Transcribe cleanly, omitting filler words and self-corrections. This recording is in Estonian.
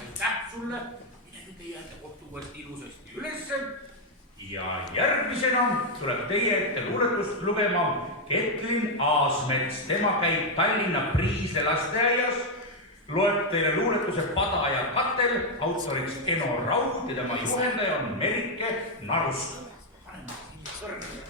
aitäh sulle. Mine nüüd leiate kohtuvad ilusasti ülesse. Ja järgmisena tuleb teie ette luuletust lugema Ketlin Aasmets. Tema käib Tallinna Priisle lasteaias. Loeb teile luuletuse Pada ja katel, autoriks Eno Raud ja tema juhendaja on Merike Narusk. Paneme kõrgele.